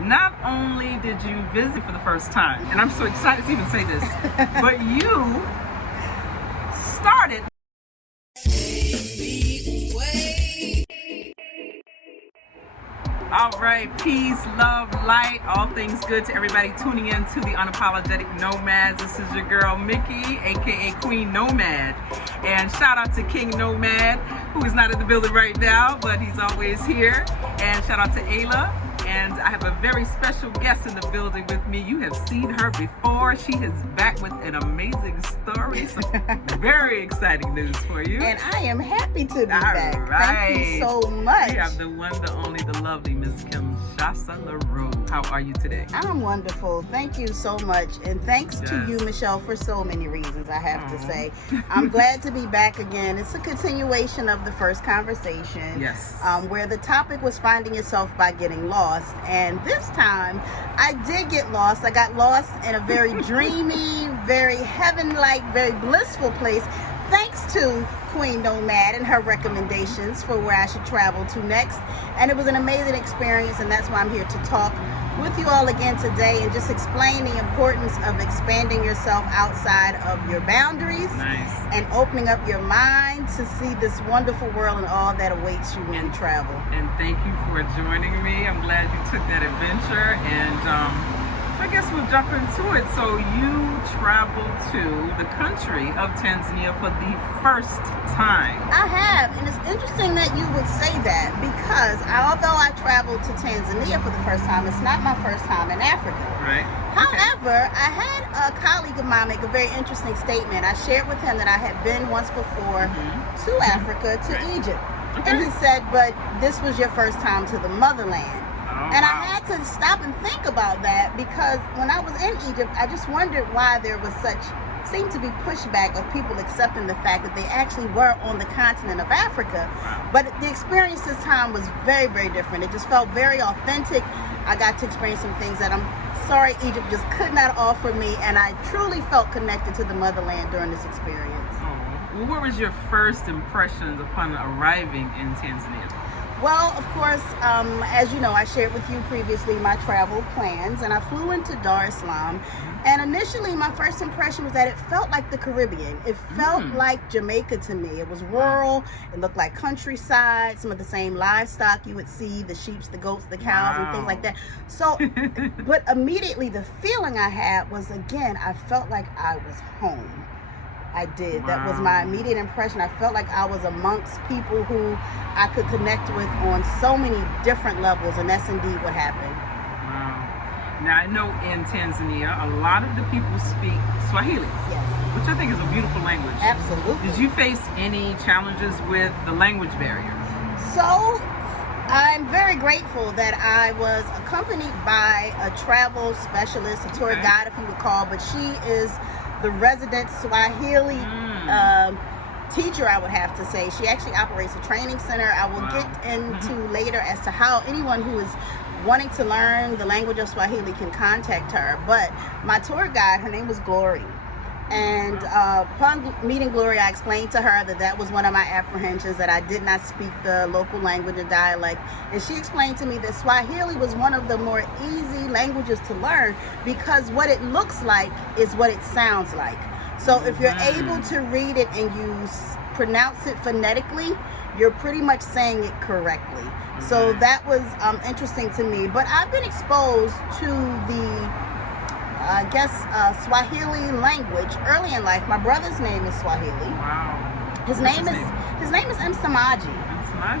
not only did you visit for the first time, and I'm so excited to even say this, but you started. All right, peace, love, light, all things good to everybody tuning in to the Unapologetic Nomads. This is your girl, Mickey, aka Queen Nomad. And shout out to King Nomad, who is not in the building right now, but he's always here. And shout out to Ayla. And I have a very special guest in the building with me. You have seen her before. She is back with an amazing story. Some very exciting news for you. And I am happy to be back. Right. Thank you so much. We have the one, the only, the lovely Miss Shasy LaRue. How are you today? I'm wonderful. Thank you so much. And thanks to you, Michelle, for so many reasons, I have to say. I'm glad to be back again. It's a continuation of the first conversation. Yes. Where the topic was finding yourself by getting lost. And this time, I did get lost. I got lost in a very dreamy, very heaven-like, very blissful place, thanks to Queen Nomad and her recommendations for where I should travel to next. And it was an amazing experience, and that's why I'm here to talk with you all again today and just explain the importance of expanding yourself outside of your boundaries. Nice. And opening up your mind to see this wonderful world and all that awaits you when you travel. And thank you for joining me. I'm glad you took that adventure, and I guess we'll jump into it. So you traveled to the country of Tanzania for the first time. I have, and it's interesting that you would say that because although I traveled to Tanzania for the first time, it's not my first time in Africa. Right. However, I had a colleague of mine make a very interesting statement. I shared with him that I had been once before to Africa, to Egypt. And he said, but this was your first time to the motherland. And I had to stop and think about that because when I was in Egypt, I just wondered why there was seemed to be pushback of people accepting the fact that they actually were on the continent of Africa. But the experience this time was very, very different. It just felt very authentic. I got to experience some things that I'm sorry Egypt just could not offer me, and I truly felt connected to the motherland during this experience. Well, what was your first impressions upon arriving in Tanzania? Well, of course, as you know, I shared with you previously my travel plans, and I flew into Dar es Salaam. And initially, my first impression was that it felt like the Caribbean. It felt like Jamaica to me. It was rural. It looked like countryside, some of the same livestock you would see, the sheep, the goats, the cows, and things like that. So, but immediately the feeling I had was, again, I felt like I was home. I did. That was my immediate impression. I felt like I was amongst people who I could connect with on so many different levels, and that's indeed what happened. Wow. Now, I know in Tanzania, a lot of the people speak Swahili, which I think is a beautiful language. Absolutely. Did you face any challenges with the language barrier? So, I'm very grateful that I was accompanied by a travel specialist, a tour guide, if you would call, but she is the resident Swahili teacher, I would have to say. She actually operates a training center. I will get into later as to how anyone who is wanting to learn the language of Swahili can contact her. But my tour guide, her name was Glory. And upon meeting Glory, I explained to her that that was one of my apprehensions, that I did not speak the local language or dialect. And she explained to me that Swahili was one of the more easy languages to learn because what it looks like is what it sounds like. So if you're able to read it and you pronounce it phonetically, you're pretty much saying it correctly. So that was interesting to me. But I've been exposed to the Swahili language early in life. My brother's name is Swahili. Wow. His name is Msemaji.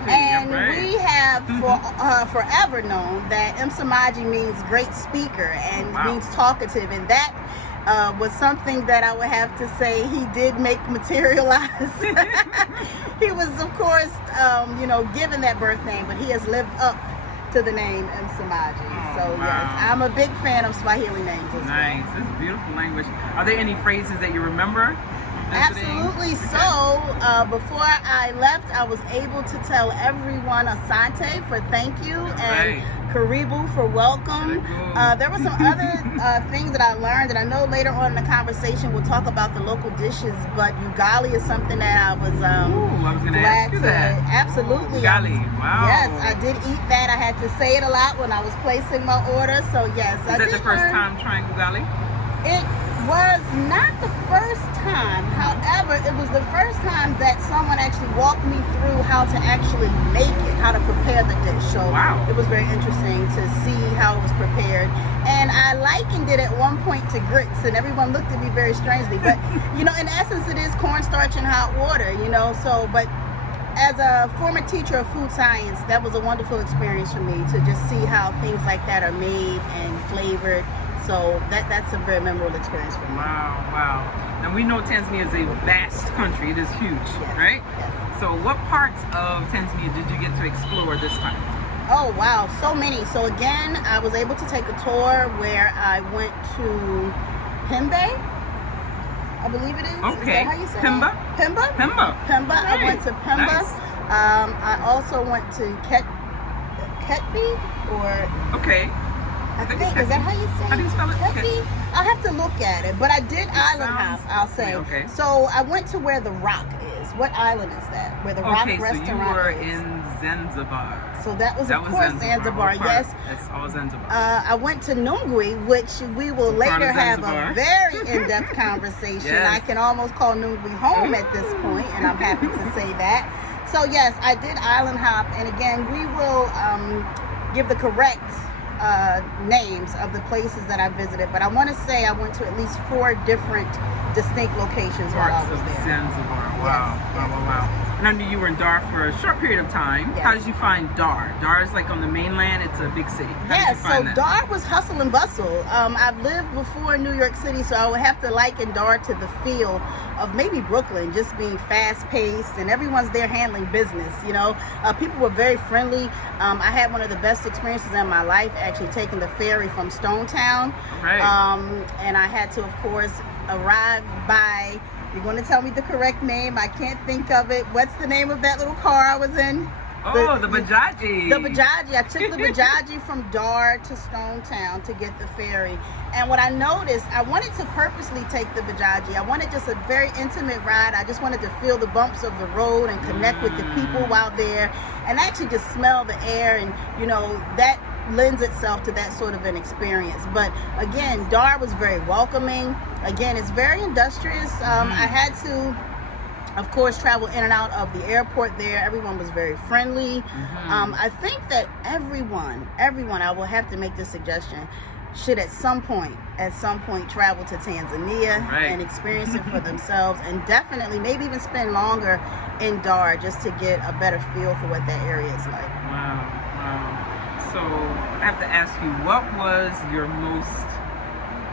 And we have forever known that Msemaji means great speaker and means talkative, and that was something that I would have to say he did make materialize. He was, of course, given that birth name, but he has lived up to the name Msemaji. Yes, I'm a big fan of Swahili names as well. Nice. It's a beautiful language. Are there any phrases that you remember? Absolutely. So before I left, I was able to tell everyone asante for thank you, and Karibu for welcome. There were some other things that I learned, and I know later on in the conversation we'll talk about the local dishes, but ugali is something that I was gonna ask you that. Absolutely. Ugali, wow. Yes, I did eat that. I had to say it a lot when I was placing my order, so yes. Is that the first time trying ugali? It was not the first time. However, it was the first time that someone actually walked me through how to actually make it, how to prepare the dish. So wow. It was very interesting to see how it was prepared. And I likened it at one point to grits, and everyone looked at me very strangely. But, in essence, it is cornstarch and hot water, but as a former teacher of food science, that was a wonderful experience for me to just see how things like that are made and flavored. So that's a very memorable experience for me. Wow. Now we know Tanzania is a vast country. It is huge, yes, right? Yes. So what parts of Tanzania did you get to explore this time? Oh, wow. So many. So again, I was able to take a tour where I went to Pembe, I believe it is. Okay. Is that how you say Pemba? it? Pemba? Pemba. Hey, I went to Pemba. Nice. I also went to Ketbi, or... Okay. I think, is that how you say it? How do you spell it? Ketbi? I'll have to look at it, but I did island hop, I'll say. Okay. So I went to where the Rock is. What island is that? Where the Rock restaurant is. So you were in Zanzibar. So that was, of course, Zanzibar, yes. That's all Zanzibar. I went to Nungwi, which we will later have a very in-depth conversation. Yes. I can almost call Nungwi home at this point, and I'm happy to say that. So yes, I did island hop, and again, we will give the correct names of the places that I visited, but I want to say I went to at least 4 different distinct locations while I was there. Zanzibar. Wow. Yes. Wow. And I knew you were in Dar for a short period of time. Yes. How did you find Dar? Dar is like on the mainland. It's a big city. Yes, so Dar was hustle and bustle. I've lived before in New York City, so I would have to liken Dar to the feel of maybe Brooklyn, just being fast-paced, and everyone's there handling business, People were very friendly. I had one of the best experiences in my life, actually taking the ferry from Stonetown. Right. And I had to, of course, arrive by... You're going to tell me the correct name. I can't think of it. What's the name of that little car I was in? Oh, the Bajaji. The Bajaji. I took the Bajaji from Dar to Stonetown to get the ferry. And what I noticed, I wanted to purposely take the Bajaji. I wanted just a very intimate ride. I just wanted to feel the bumps of the road and connect with the people while there, and actually just smell the air. And, that lends itself to that sort of an experience. But again, Dar was very welcoming. Again, it's very industrious. I had to, of course, travel in and out of the airport there. Everyone was very friendly. I think that everyone, I will have to make this suggestion, should at some point travel to Tanzania and experience it for themselves, and definitely maybe even spend longer in Dar just to get a better feel for what that area is like. Wow. So I have to ask you, what was your most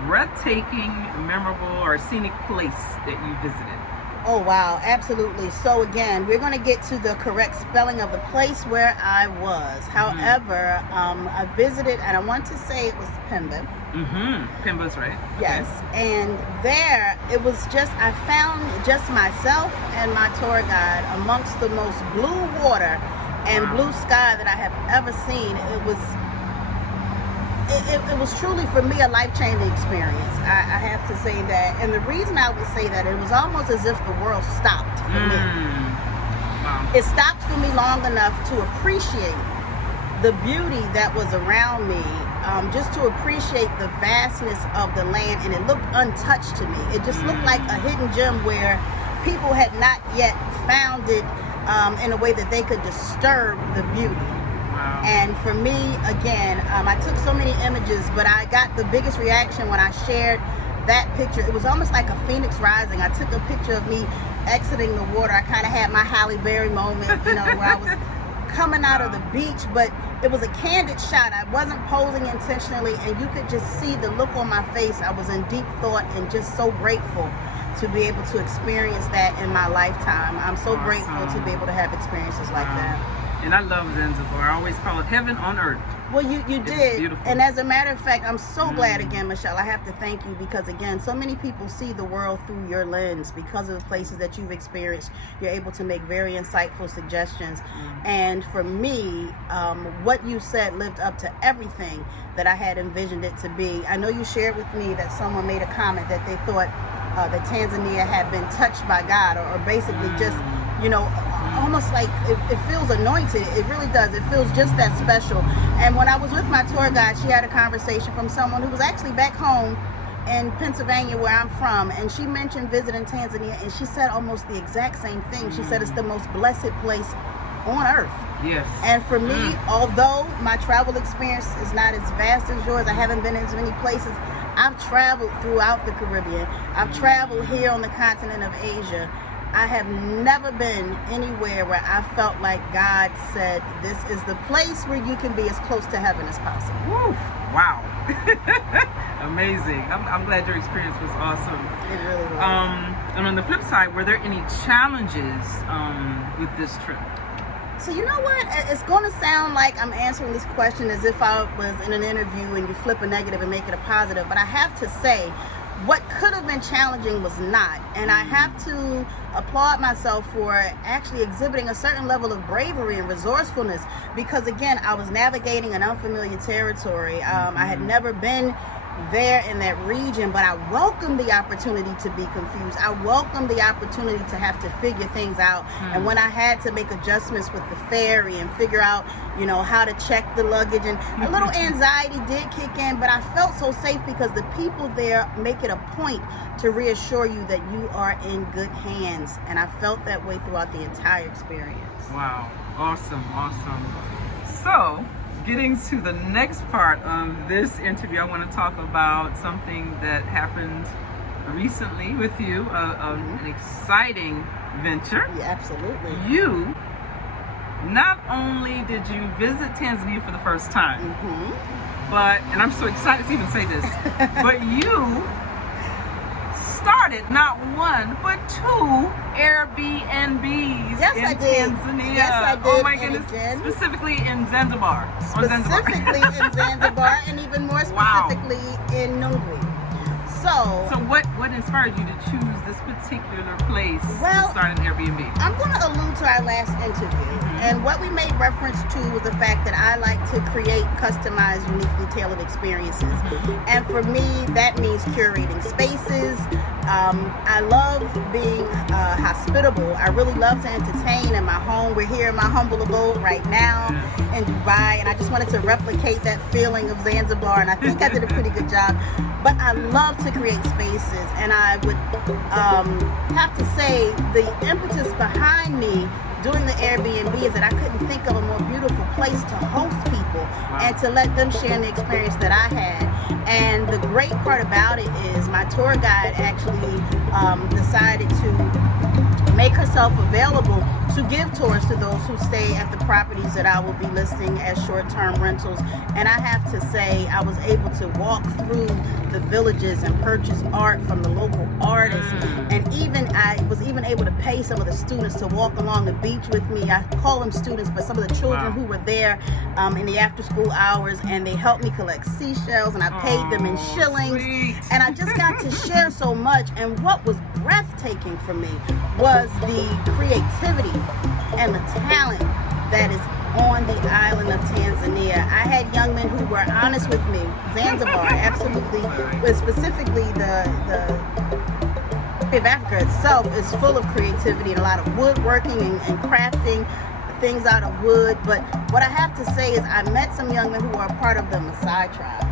breathtaking, memorable, or scenic place that you visited? Oh, wow. Absolutely. So again, we're going to get to the correct spelling of the place where I was. However, I visited, and I want to say it was Pemba. Pemba's right. Yes. And there, it was just, I found just myself and my tour guide amongst the most blue water and blue sky that I have ever seen. It was truly, for me, a life-changing experience. I have to say that. And the reason I would say that, it was almost as if the world stopped for me. Wow. It stopped for me long enough to appreciate the beauty that was around me, just to appreciate the vastness of the land, and it looked untouched to me. It just looked like a hidden gem where people had not yet found it in a way that they could disturb the beauty. Wow. And for me, again, I took so many images, but I got the biggest reaction when I shared that picture. It was almost like a phoenix rising. I took a picture of me exiting the water. I kind of had my Halle Berry moment, where I was coming out of the beach, but it was a candid shot. I wasn't posing intentionally, and you could just see the look on my face. I was in deep thought and just so grateful to be able to experience that in my lifetime. I'm so grateful to be able to have experiences like that. And I love Zanzibar. I always call it heaven on earth. Well, you It's did. beautiful. And as a matter of fact, I'm so glad again, Michelle. I have to thank you because, again, so many people see the world through your lens because of the places that you've experienced. You're able to make very insightful suggestions. And for me, what you said lived up to everything that I had envisioned it to be. I know you shared with me that someone made a comment that they thought that Tanzania had been touched by God, or basically just, you know, almost like it feels anointed. It really does. It feels just that special. And when I was with my tour guide, she had a conversation from someone who was actually back home in Pennsylvania, where I'm from, and she mentioned visiting Tanzania, and she said almost the exact same thing. She said it's the most blessed place on earth. Yes. And for me, although my travel experience is not as vast as yours, I haven't been in as many places. I've traveled throughout the Caribbean. I've traveled here on the continent of Asia. I have never been anywhere where I felt like God said, this is the place where you can be as close to heaven as possible. Woo. Wow. Amazing. I'm glad your experience was awesome. It really was. And on the flip side, were there any challenges with this trip? So you know what? It's going to sound like I'm answering this question as if I was in an interview and you flip a negative and make it a positive. But I have to say, what could have been challenging was not. And I have to applaud myself for actually exhibiting a certain level of bravery and resourcefulness because, again, I was navigating an unfamiliar territory. I had never been there in that region, but I welcomed the opportunity to be confused. I welcomed the opportunity to have to figure things out. And when I had to make adjustments with the ferry and figure out, you know, how to check the luggage, and a little anxiety did kick in, but I felt so safe because the people there make it a point to reassure you that you are in good hands. And I felt that way throughout the entire experience. Wow. Awesome. So, getting to the next part of this interview, I want to talk about something that happened recently with you, an exciting venture. Yeah, absolutely. You, not only did you visit Tanzania for the first time, but, and I'm so excited to even say this, but you started not one, but two Airbnbs Yes, in I did. Tanzania. Yes, I did. Oh my And goodness. again, Specifically in Zanzibar. specifically in Zanzibar, and even more specifically in Nungwi. So what inspired you to choose this particular place Well, to start an Airbnb? I'm going to allude to our last interview, and what we made reference to was the fact that I like to create customized, uniquely tailored experiences. And for me, that means curating spaces. I love being hospitable. I really love to entertain in my home. We're here in my humble abode right now in Dubai, and I just wanted to replicate that feeling of Zanzibar, and I think I did a pretty good job. But I love to create spaces, and I would have to say the impetus behind me doing the Airbnb is that I couldn't think of a more beautiful place to host people and to let them share in the experience that I had. And the great part about it is my tour guide actually decided to make herself available to give tours to those who stay at the properties that I will be listing as short-term rentals. And I have to say, I was able to walk through the villages and purchase art from the local artists. And I was even able to pay some of the students to walk along the beach with me. I call them students, but some of the children who were there in the after-school hours, and they helped me collect seashells, and I paid them in shillings. Sweet. And I just got to share so much. And what was breathtaking for me was the creativity and the talent that is on the island of Tanzania. I had young men who were honest with me. Zanzibar, absolutely, but specifically the of Africa itself is full of creativity and a lot of woodworking and crafting things out of wood. But what I have to say is I met some young men who were a part of the Maasai tribe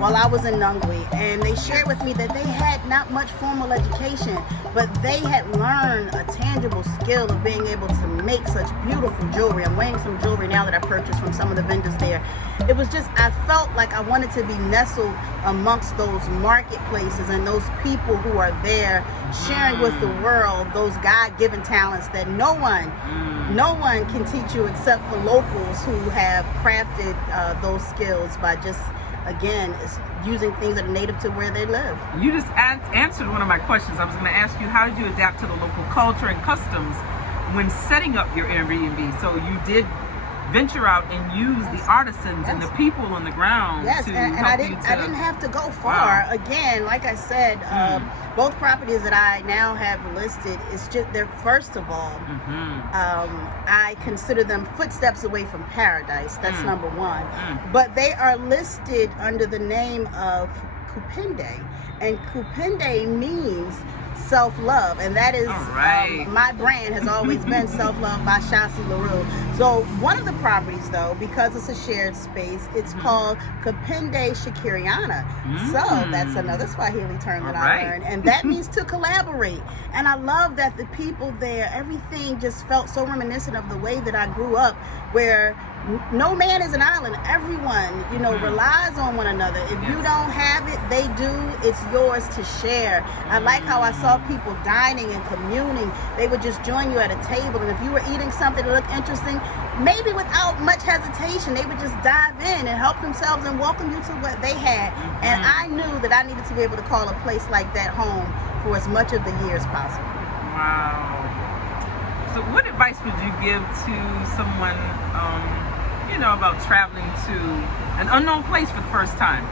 while I was in Nungwi, and they shared with me that they had not much formal education, but they had learned a tangible skill of being able to make such beautiful jewelry. I'm wearing some jewelry now that I purchased from some of the vendors there. It was just, I felt like I wanted to be nestled amongst those marketplaces and those people who are there sharing with the world those God-given talents that no one can teach you except for locals who have crafted those skills by just, again, using things that are native to where they live. You just answered one of my questions. I was going to ask you, how did you adapt to the local culture and customs when setting up your Airbnb? So you did venture out and use the artisans and the people on the ground yes, to and help I didn't have to go far. Again, like I said, both properties that I now have listed, it's just they're first of all, I consider them footsteps away from paradise. That's number one. But they are listed under the name of Kupende, and Kupende means self-love, and that is my brand has always been Self-Love by Shasy LaRue. So one of the properties, though, because it's a shared space, it's called Kupende Shikiriana. So that's another Swahili term that I learned, and that means to collaborate. And I love that the people there, everything just felt so reminiscent of the way that I grew up, where no man is an island. Everyone, you know, relies on one another. If you don't have it, they do. It's yours to share. I like how I saw people dining and communing. They would just join you at a table, and if you were eating something that looked interesting, maybe without much hesitation, they would just dive in and help themselves and welcome you to what they had. And I knew that I needed to be able to call a place like that home for as much of the year as possible. Wow. So what advice would you give to someone, you know, about traveling to an unknown place for the first time?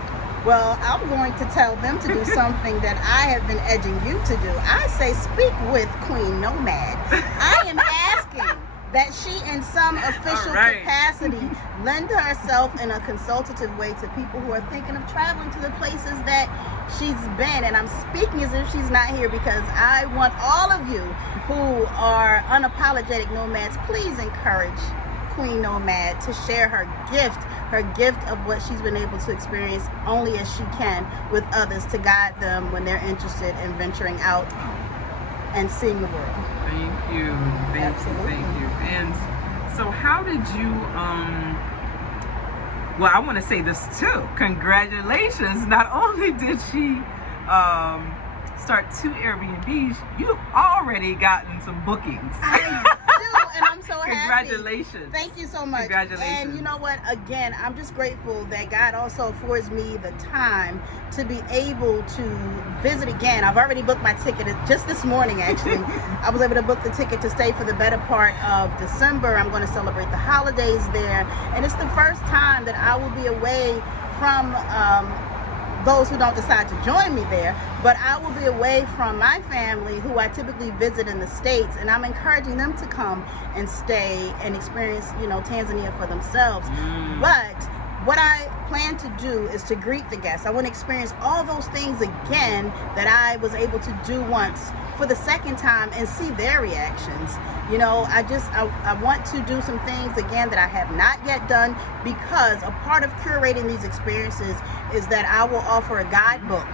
Well, I'm going to tell them to do something that I have been edging you to do. I say speak with Queen Nomad. I am asking that she, in some official capacity, lend herself in a consultative way to people who are thinking of traveling to the places that she's been. And I'm speaking as if she's not here, because I want all of you who are unapologetic nomads, please encourage Queen Nomad to share her gift of what she's been able to experience only as she can with others, to guide them when they're interested in venturing out and seeing the world. Thank you. Thank you. And so how did you, well, I want to say this too. Congratulations. Not only did she start 2 Airbnbs, you've already gotten some bookings. I do, and I'm so happy. Congratulations. Thank you so much. Congratulations. And you know what? Again, I'm just grateful that God also affords me the time to be able to visit again. I've already booked my ticket just this morning, actually. I was able to book the ticket to stay for the better part of December. I'm going to celebrate the holidays there. And it's the first time that I will be away from those who don't decide to join me there, but I will be away from my family who I typically visit in the States, and I'm encouraging them to come and stay and experience, you know, Tanzania for themselves. But what I plan to do is to greet the guests. I want to experience all those things again that I was able to do once for the second time and see their reactions. You know, I want to do some things again that I have not yet done, because a part of curating these experiences is that I will offer a guidebook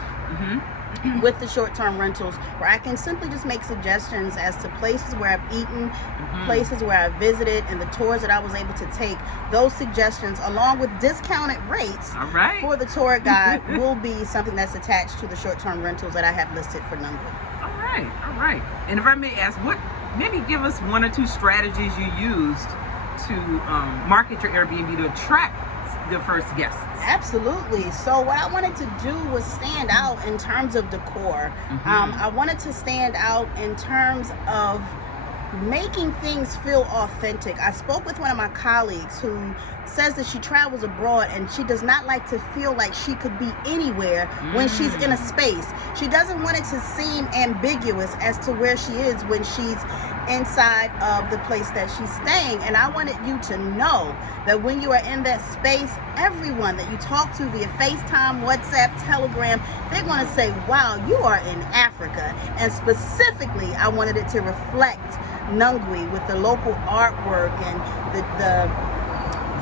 with the short-term rentals, where I can simply just make suggestions as to places where I've eaten, places where I've visited, and the tours that I was able to take. Those suggestions, along with discounted rates for the tour guide, will be something that's attached to the short-term rentals that I have listed for Nungwe. All right. And if I may ask, maybe give us 1 or 2 strategies you used to market your Airbnb to attract the first guests. Absolutely. So what I wanted to do was stand out in terms of decor. I wanted to stand out in terms of making things feel authentic. I spoke with one of my colleagues who says that she travels abroad and she does not like to feel like she could be anywhere when she's in a space. She doesn't want it to seem ambiguous as to where she is when she's inside of the place that she's staying. And I wanted you to know that when you are in that space, everyone that you talk to via FaceTime, WhatsApp, Telegram, they're going to say, wow, you are in Africa. And specifically, I wanted it to reflect Nungwe with the local artwork and the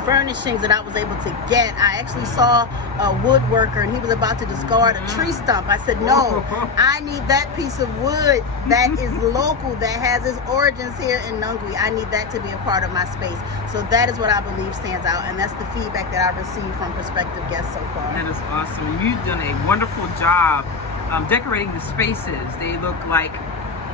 furnishings that I was able to get. I actually saw a woodworker and he was about to discard a tree stump. I said, no, I need that piece of wood that is local, that has its origins here in Nungwe. I need that to be a part of my space. So that is what I believe stands out, and that's the feedback that I've received from prospective guests so far. That is awesome. You've done a wonderful job decorating the spaces. They look like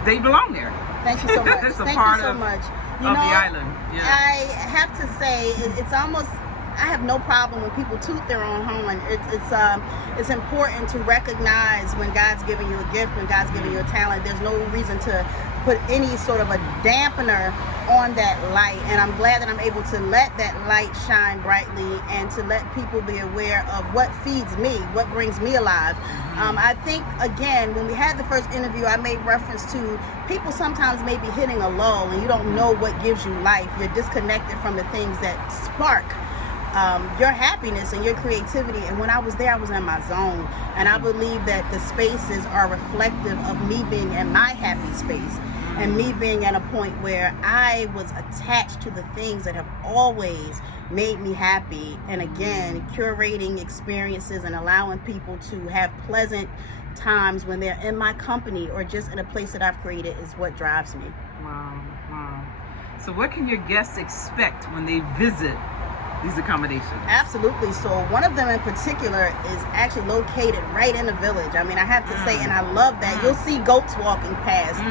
they belong there. Thank you so much. Thank you so much. You know, the island. Yeah. I have to say, it's almost, I have no problem when people toot their own horn. It's important to recognize when God's giving you a gift, when God's giving you a talent. There's no reason to put any sort of a dampener on that light. And I'm glad that I'm able to let that light shine brightly and to let people be aware of what feeds me, what brings me alive. I think, again, when we had the first interview, I made reference to people sometimes may be hitting a lull and you don't know what gives you life. You're disconnected from the things that spark your happiness and your creativity. And when I was there, I was in my zone. And I believe that the spaces are reflective of me being in my happy space and me being at a point where I was attached to the things that have always made me happy. And again, curating experiences and allowing people to have pleasant times when they're in my company or just in a place that I've created is what drives me. Wow, wow. So what can your guests expect when they visit these accommodations? Absolutely. So one of them in particular is actually located right in the village. I mean, I have to say, and I love that. You'll see goats walking past.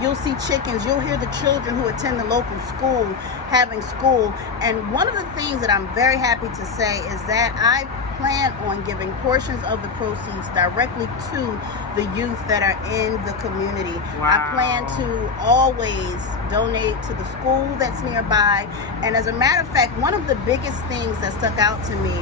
You'll see chickens. You'll hear the children who attend the local school having school. And one of the things that I'm very happy to say is that I plan on giving portions of the proceeds directly to the youth that are in the community. Wow. I plan to always donate to the school that's nearby. And as a matter of fact, one of the biggest things that stuck out to me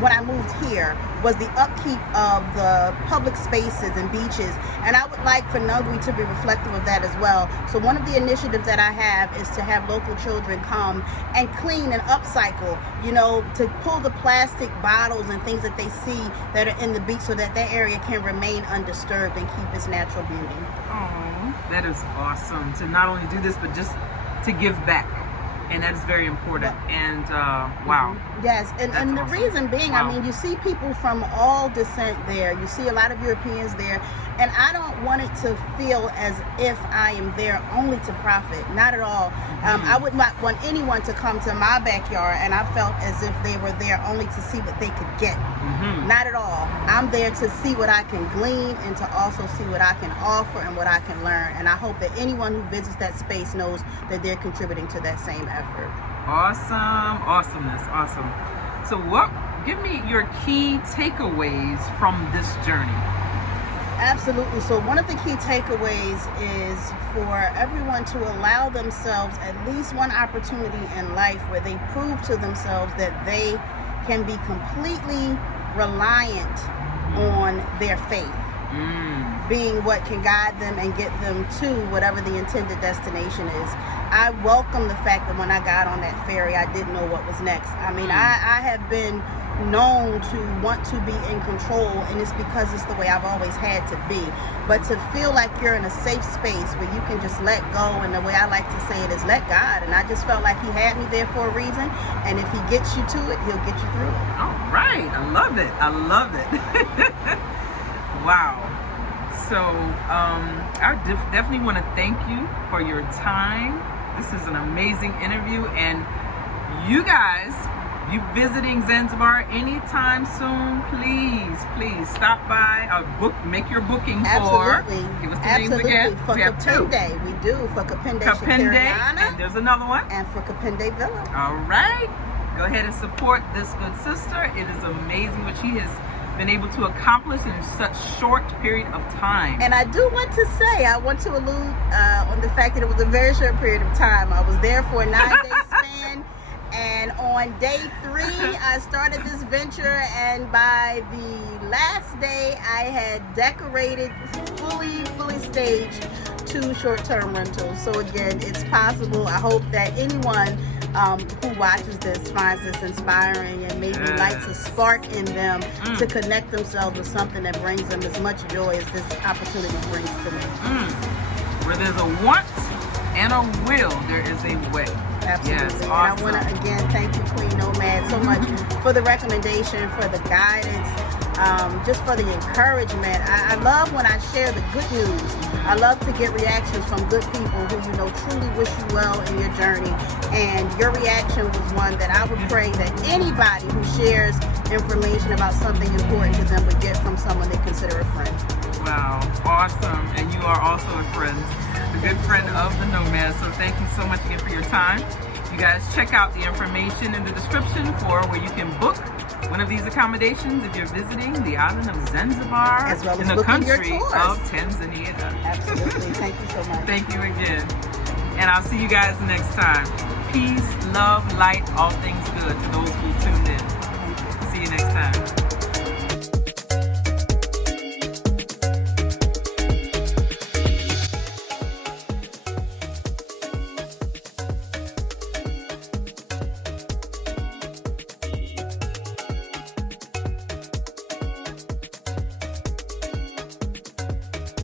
when I moved here was the upkeep of the public spaces and beaches. And I would like for Nungwi to be reflective of that as well. So one of the initiatives that I have is to have local children come and clean and upcycle, you know, to pull the plastic bottles and things that they see that are in the beach so that that area can remain undisturbed and keep its natural beauty. Oh, that is awesome to not only do this, but just to give back. And that is very important. And wow. Yes, and the awesome. reason being, Wow. I mean, you see people from all descent there. You see a lot of Europeans there. And I don't want it to feel as if I am there only to profit. Not at all. I would not want anyone to come to my backyard and I felt as if they were there only to see what they could get. Not at all. I'm there to see what I can glean and to also see what I can offer and what I can learn. And I hope that anyone who visits that space knows that they're contributing to that same effort. Awesome. Awesomeness. Awesome. So give me your key takeaways from this journey. Absolutely. So one of the key takeaways is for everyone to allow themselves at least one opportunity in life where they prove to themselves that they can be completely reliant on their faith, being what can guide them and get them to whatever the intended destination is. I welcome the fact that when I got on that ferry, I didn't know what was next. I mean, I have been known to want to be in control, and it's because it's the way I've always had to be. But to feel like you're in a safe space where you can just let go, and the way I like to say it is let God. And I just felt like he had me there for a reason, and if he gets you to it, he'll get you through it. All right. I love it. I love it. Wow. So I definitely want to thank you for your time. This is an amazing interview, and you guys, you visiting Zanzibar anytime soon, please stop by. Make your booking Absolutely. Give us the names again. For We have two. Kapende, we do. For Kapende Kapende, Shakariana, and there's another one. and for Kapende Villa. All right. Go ahead and support this good sister. It is amazing what she has been able to accomplish in such short period of time. And I do want to say, I want to allude on the fact that it was a very short period of time. I was there for a 9-day span, and on day 3, I started this venture, and by the last day, I had decorated, fully staged 2 short-term rentals. So again, it's possible. I hope that anyone who watches this finds this inspiring and maybe lights a spark in them to connect themselves with something that brings them as much joy as this opportunity brings to me. Where there's a want and a will, there is a way. Absolutely. Yes, And awesome. I want to again thank you, Queen Nomad, so much for the recommendation, for the guidance, just for the encouragement. I love when I share the good news. I love to get reactions from good people who you know truly wish you well in your journey. And your reaction was one that I would pray that anybody who shares information about something important to them would get from someone they consider a friend. Wow, awesome. And you are also a friend, a good friend of the Nomads. So thank you so much again for your time. You guys check out the information in the description for where you can book one of these accommodations if you're visiting the island of Zanzibar As well as in the booking your country tours. of Tanzania. Absolutely. Thank you so much. Thank you again. And I'll see you guys next time. Peace, love, light, all things good to those who tuned in. See you next time.